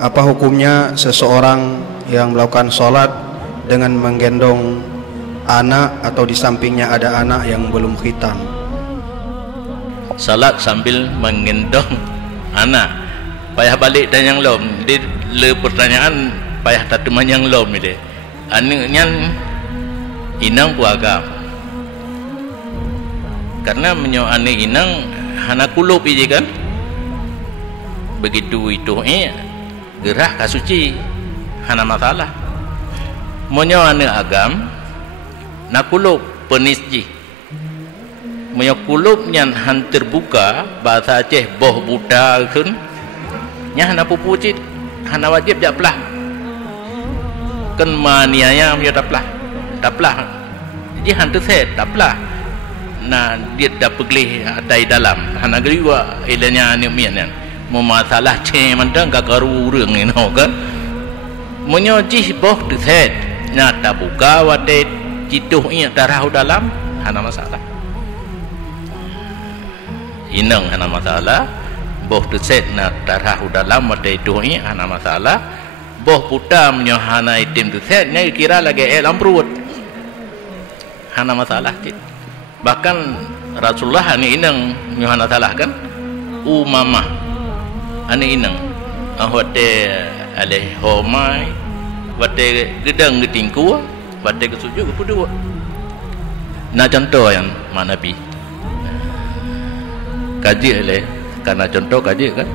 Apa hukumnya seseorang yang melakukan sholat dengan menggendong anak atau di sampingnya ada anak yang belum khitan? Salat sambil menggendong anak, payah balik dan yang lom. Dia le pertanyaan payah tatuman yang lom dia. Anaknya inang puagam. Karena menyo anak inang hana kulub je kan. Begitu itu gerah kasuci hana masalah. Menyo anak agam nak kulub penisji. Menyo kulub nyan han terbuka bahasa Aceh boh buta kun. Nya hana pupucit hana wajib japlah. Kan manianya menyo taplah. Jadi han tu set taplah. Nah dia dah peglih atai dalam hana geriwa ilanya ni mian kan mo masalah che mandang gagaru reung ni no kan monyo jih boh tu set na ta buka wate jiduh nya darah dalam hana masalah inang hana masalah boh tu set na darah dalam wate jiduh nya hana masalah boh puta menyo hana itim tu set nya kira lagi amprut hana masalah cik. Bahkan Rasulullah ani inang Yohana salah kan umamah ani inang ahwate aleh homai wate gedang getingku wate kesujud kedua na contoh yang mana nabi kaji aleh karena contoh kaji kan